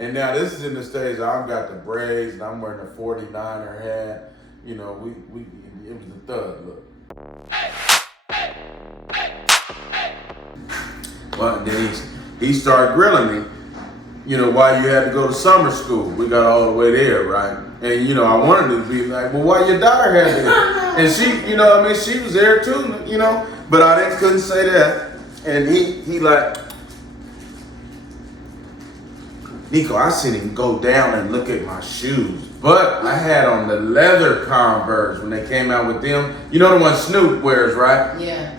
And now this is in the stage I've got the braids and I'm wearing a 49er hat. You know, it was the thug look. But then he started grilling me. You know, why you had to go to summer school. We got all the way there, right? And, you know, I wanted to be like, well, why your daughter had it? And she, you know what I mean, she was there too, you know? But I couldn't say that. And he like, Nico, I seen him go down and look at my shoes. But I had on the leather Converse when they came out with them. You know the one Snoop wears, right? Yeah.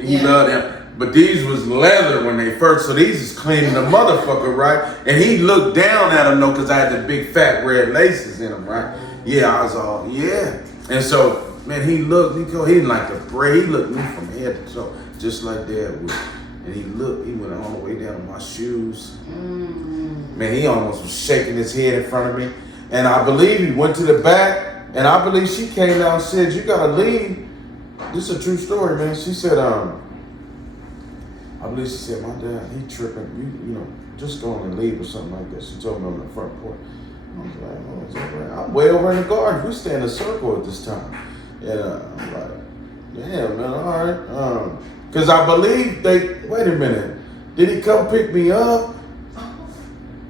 He loved them. But these was leather when they first, so these is cleaning the motherfucker, right? And he looked down at them, though, because I had the big fat red laces in them, right? Yeah, I was all, yeah. And so, man, he looked, Nico, he didn't like the braid. He looked me from head to toe, just like Dad would. And he went all the way down to my shoes. Man, he almost was shaking his head in front of me. And I believe he went to the back, and I believe she came down and said, you gotta leave. This is a true story, man. She said, I believe she said, my dad, he tripping. You know, just go on and leave or something like that. She told me on the front porch. I was like, oh, it's all right. I'm way over in the garden. We stay in a circle at this time. And I'm like, damn, man, all right. Because I believe wait a minute. Did he come pick me up?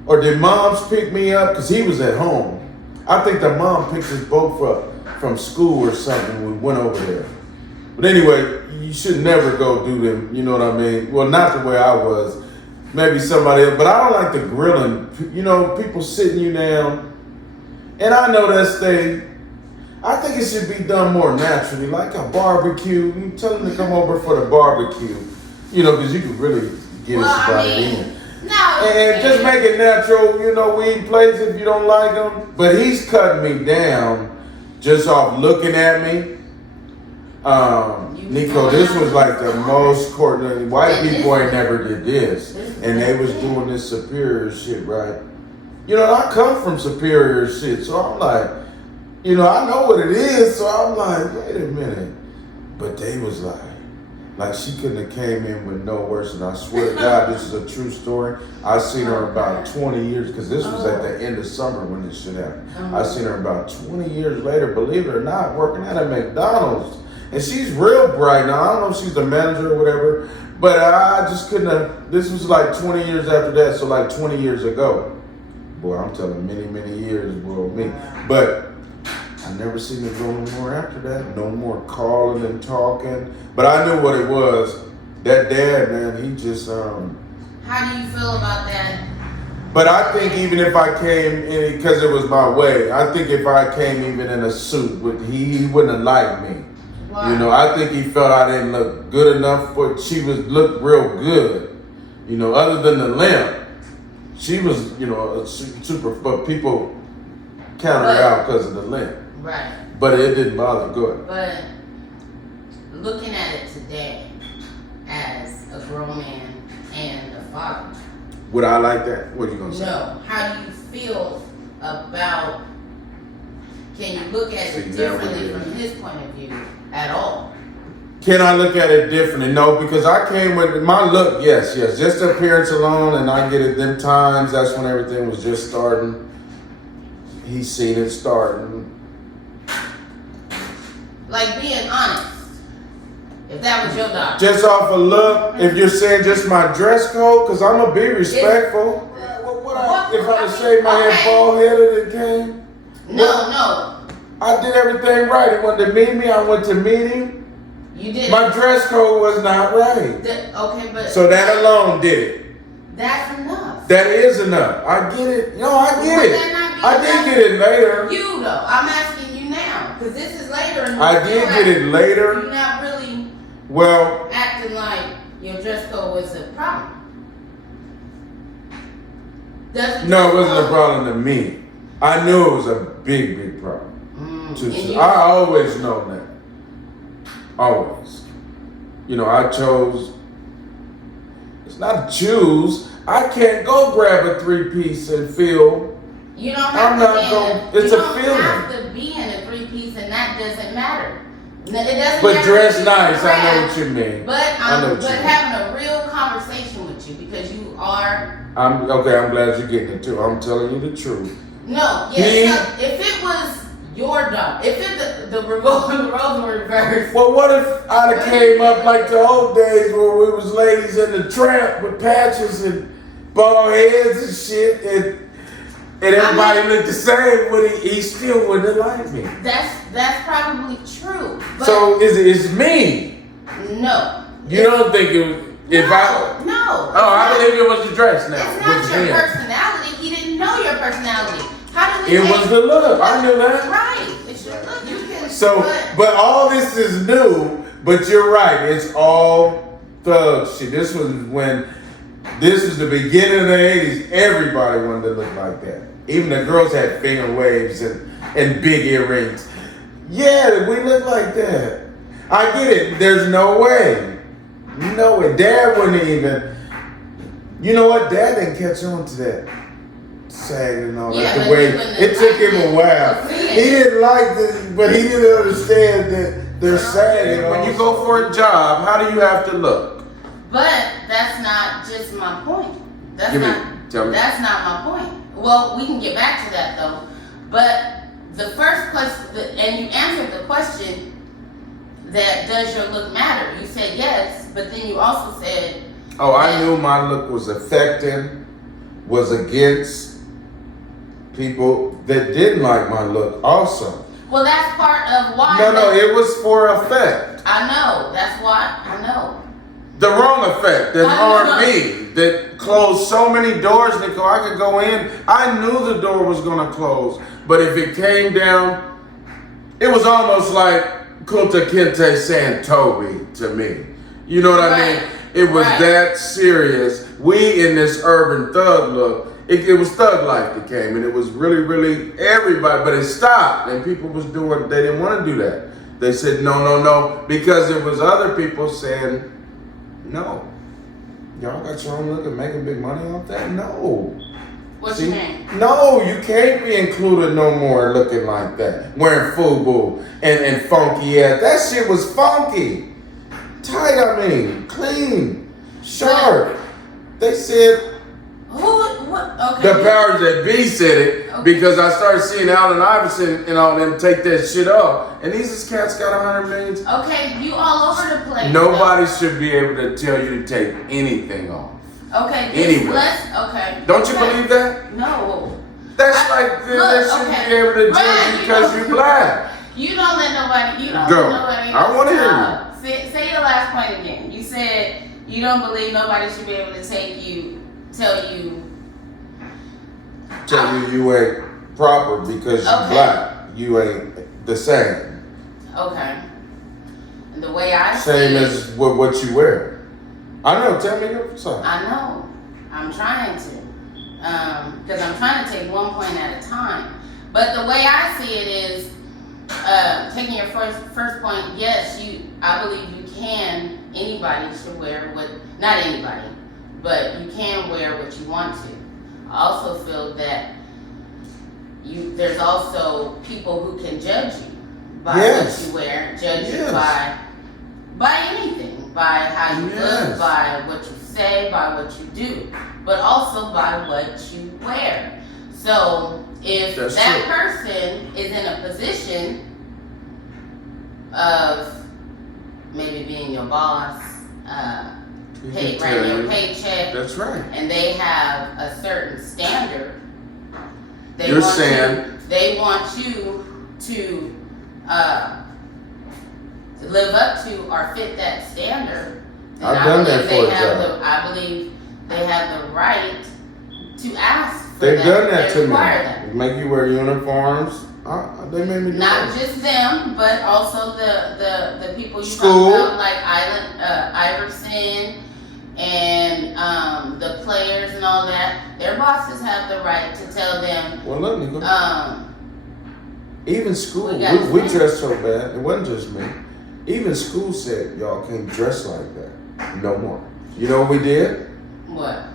Or did moms pick me up? Because he was at home. I think the mom picked us both up from school or something. We went over there. But anyway, you should never go do them, you know what I mean? Well, not the way I was. Maybe somebody else, but I don't like the grilling. You know, people sitting you down. And I know that's I think it should be done more naturally, like a barbecue. You tell them to come over for the barbecue, you know, because you can really get somebody in. No. And just make it natural, you know, we eat plates if you don't like them. But he's cutting me down just off looking at me. Nico, this was like the most coordinated. White people ain't never did this. And they was doing this superior shit, right? You know, I come from superior shit, so I'm like, you know, I know what it is, so I'm like, wait a minute. But they was like she couldn't have came in with no worse. And I swear to God, this is a true story. I seen her about 20 years, because this was at the end of summer when this shit happened. I seen her about 20 years later, believe it or not, working at a McDonald's. And she's real bright now. I don't know if she's the manager or whatever, but I just couldn't have. This was like 20 years after that, so like 20 years ago. Boy, I'm telling many, many years, boy, me. But I never seen it go no more after that. No more calling and talking. But I knew what it was. That dad, man, he just. How do you feel about that? But I think even if I came in, because it was my way, I think if I came even in a suit, he wouldn't have liked me. Wow. You know, I think he felt I didn't look good enough she looked real good. You know, other than the limp, she was, you know, super, but people counted her out because of the limp. Right. But it didn't bother good. But looking at it today as a grown man and a father. Would I like that? What are you going to say? No. How do you feel about, can you look at it differently from his point of view at all? Can I look at it differently? No, because I came with my look, yes. Just the appearance alone, and I get it them times, that's when everything was just starting. He's seen it starting. Like, being honest. If that was your doctor. Just off a look, if you're saying just my dress code, because I'm going to be respectful. If I had shaved my head bald-headed and came? No. I did everything right. He wanted to meet me. I went to meet him. You did. My dress code was not right. Okay, but. So that alone did it. That's enough. That is enough. I get it. No, I get it. I did get it later. You though. I'm asking you now. Because this is later. And I did get it later. You're not really acting like your dress code was a problem. No, it wasn't a problem to me. I knew it was a big, big problem. I always know that. Always. You know, I chose. It's not choose. I can't go grab a 3-piece and feel. You don't have It's a feeling. You don't have to be in a 3-piece, and that doesn't matter. It doesn't but matter. Dress nice. I know what you mean. But having a real conversation with you, because you are. I'm glad you're getting it too. I'm telling you the truth. No, yeah. If it was your daughter, if it the roles were reversed. Well, what if I'd have came up like the old days where we was ladies in the tramp with patches and bald heads and shit, and everybody looked the same, but he still wouldn't have liked me. That's probably true. But so it's me. No. You don't think it was No. I believe it was the dress now. It's not your personality. He didn't know your personality. How do we? It was the look. I knew that. Right. It's your look. You can. So, but all this is new. But you're right. It's all thug shit. This is the beginning of the 80s. Everybody wanted to look like that. Even the girls had finger waves and big earrings. Yeah, we look like that. I get it. There's no way. No way. Dad wouldn't even. You know what? Dad didn't catch on to that. Sagging and all that. The way it took him a while. He didn't like this, but he didn't understand that they're sagging. When you go for a job, how do you have to look? But that's not just my point. Tell me. That's not my point. Well, we can get back to that though. But the first question, and you answered the question that does your look matter? You said yes, but then you also said. Oh, I knew my look was affecting, was against people that didn't like my look also. Well, that's part of why. No, it was for effect. I know. That's why I know. The wrong effect that harmed me, that closed so many doors, Nicole. I could go in. I knew the door was going to close. But if it came down, it was almost like Kunta Kinte saying Toby to me. You know what I mean? It was that serious. We in this urban thug look, it was thug life that came, and it was really, really everybody. But it stopped, and people was doing, they didn't want to do that. They said no, because there was other people saying, no. Y'all got your own look and making big money off that? No. What you mean? No, you can't be included no more looking like that. Wearing FUBU and funky ass. That shit was funky. Tight, clean, sharp. They said. What? Okay. The powers that be said it because I started seeing Allen Iverson and all them take that shit off. And these cats got 100 million. Okay, you all over the place. Nobody should be able to tell you to take anything off. Okay. Anyway. Okay. Don't you believe that? No. That's like they shouldn't be able to judge you because you're black. You don't let nobody. You don't Go. let nobody. I want to hear you. Say your last point again. You said you don't believe nobody should be able to tell you you ain't proper because you're black. You ain't the same. Okay. And the way I same as what you wear. I know. Tell me your side. I know. I'm trying to. Because I'm trying to take one point at a time. But the way I see it is, taking your first point, yes, I believe you can. Anybody should wear not anybody, but you can wear what you want to. I also feel that there's also people who can judge you by what you wear, judge you by anything, by how you look, by what you say, by what you do, but also by what you wear. So if that person is in a position of maybe being your boss, writing your paycheck. That's right. And they have a certain standard. They want you to live up to or fit that standard. I've done that for a job. I believe they have the right to ask for They've that. done that to me. Them. Make you wear uniforms. They made me do Not just them, but also the people you School. talk about, like Iverson and the players and all that. Their bosses have the right to tell them. Well, let me go. Even school, we dressed so bad. It wasn't just me. Even school said y'all can't dress like that no more. You know what we did? What?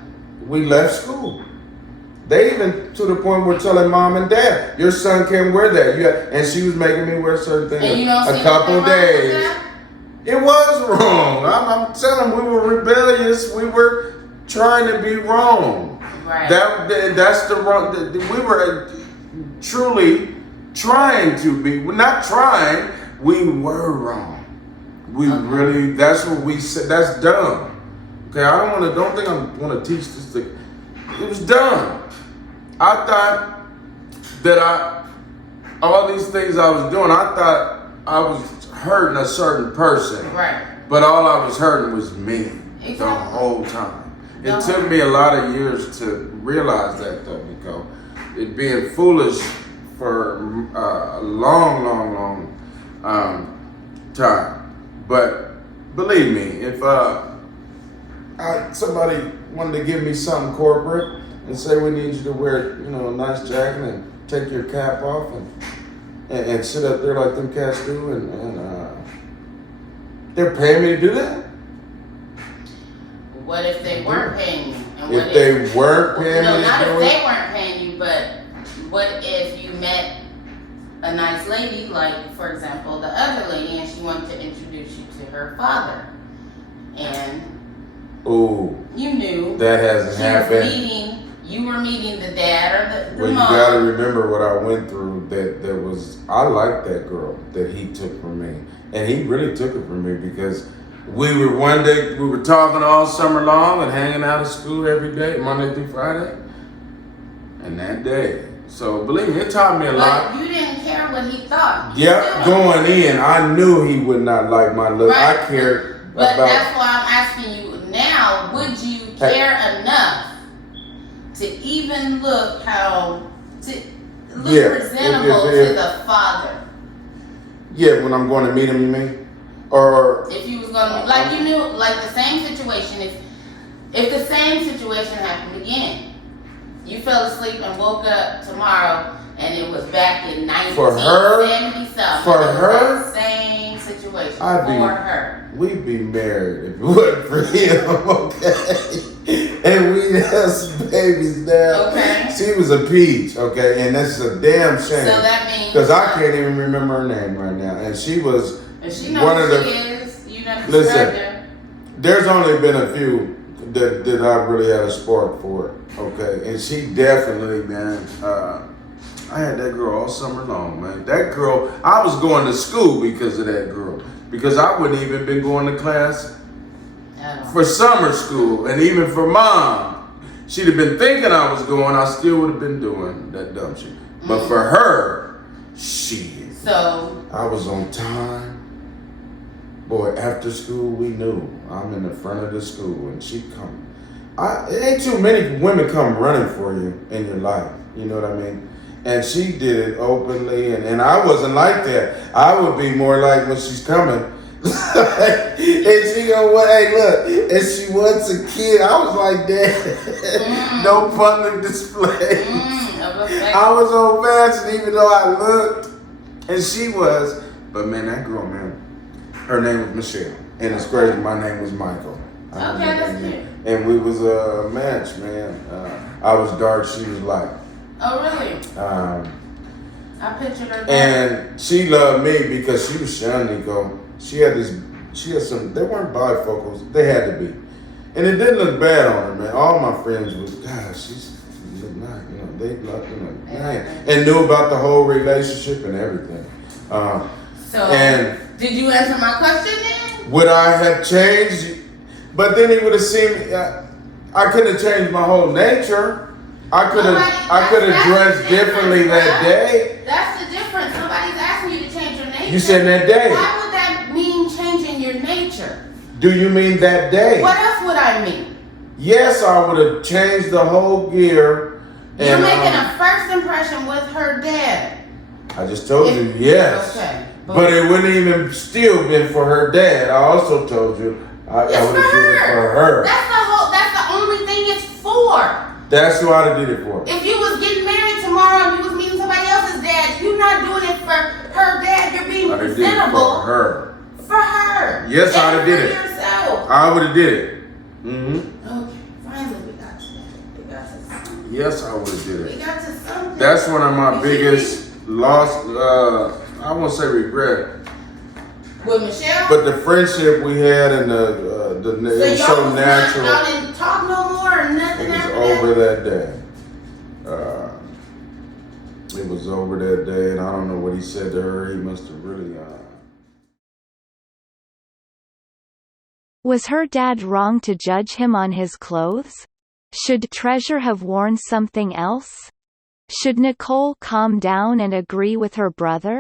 We left school. They even to the point where telling mom and dad, your son can't wear that. And she was making me wear certain things and you don't a couple days. It was wrong. I'm telling them we were rebellious. We were trying to be wrong. Right. That's the wrong. We were truly trying to be. We're not trying. We were wrong. We really. That's what we said. That's dumb. Okay, don't think I want to teach this thing. It was dumb. I thought that all these things I was doing, I thought I was hurting a certain person. Right. But all I was hurting was me Exactly. the whole time. It took me a lot of years to realize that though, because it being foolish for a long time. But believe me, if somebody wanted to give me something corporate and say we need you to wear, a nice jacket and take your cap off and sit up there like them cats do, and they're paying me to do that. What if they weren't paying you? And If they weren't paying me, not if they weren't paying you, but what if you met a nice lady, like for example the other lady, and she wanted to introduce you to her father, and you knew that hasn't happened. You were meeting the dad or the Well, mom. you gotta remember what I went through. I liked that girl that he took from me, and he really took it from me because one day we were talking all summer long and hanging out at school every day, Monday through Friday, and that day. So believe me, it taught me a lot. But you didn't care what he thought. Yep, going in, I knew he would not like my look. Right. I cared But about. that's why I'm asking you now. Would you care enough to even look presentable to the father? Yeah, when I'm going to meet him, you mean? Or if you was gonna you knew the same situation. If the same situation happened again, you fell asleep and woke up tomorrow and it was back in 1970 something. For her, same situation. For her, we'd be married if it wasn't for him. Okay, and we'd have some babies now. Okay, she was a peach. Okay, and that's a damn shame. So that means because I can't even remember her name right now, and she was. And she knows one of who the. She is. You never Listen, her. There's only been a few that I really had a spark for. Okay, and she definitely, man. I had that girl all summer long, man. That girl, I was going to school because of that girl. Because I wouldn't even been going to class for summer school, and even for mom. She'd have been thinking I was going, I still would have been doing that dumb shit. But for her, shit. So I was on time. Boy, after school, we knew. I'm in the front of the school, and she come. It ain't too many women come running for you in your life. You know what I mean? And she did it openly, and I wasn't like that. I would be more like when she's coming. And she go, hey, look, and she wants a kid. I was like that. No public display. I was old fashioned, even though I looked, and she was. But man, that girl, man, her name was Michelle, and it's crazy. My name was Michael. Okay, that's cute. And we was a match, man. I was dark, she was light. Oh, really? I pictured her. And she loved me because she was shy, Nico. She had some, they weren't bifocals, they had to be. And it didn't look bad on her, man. All my friends was, gosh, she's nice, they loved, and knew about the whole relationship and everything. Did you answer my question then? Would I have changed? But then he would have seen, I could have changed my whole nature. I could have dressed differently that day. That's the difference. Somebody's asking you to change your nature. You said that day. Why would that mean changing your nature? Do you mean that day? What else would I mean? Yes, I would have changed the whole gear. You're making a first impression with her dad. I just told you, yes. Okay. But it wouldn't even still been for her dad. I also told you I would have did it for her. That's the only thing it's for. That's who I'd have did it for. If you was getting married tomorrow and you was meeting somebody else's dad, you're not doing it for her dad. You're being presentable. For her. For her. Yes, I'd have did it. Yourself. I would have did it. Mm-hmm. Okay, finally we got to something. Yes, I would have did it. We got to something. That's one of my biggest lost. I won't say regret. With Michelle. But the friendship we had and the it was so natural. Y'all didn't talk no more or nothing It was after over that day. It was over that day, and I don't know what he said to her. He must have really. Was her dad wrong to judge him on his clothes? Should Treasure have worn something else? Should Nicole calm down and agree with her brother?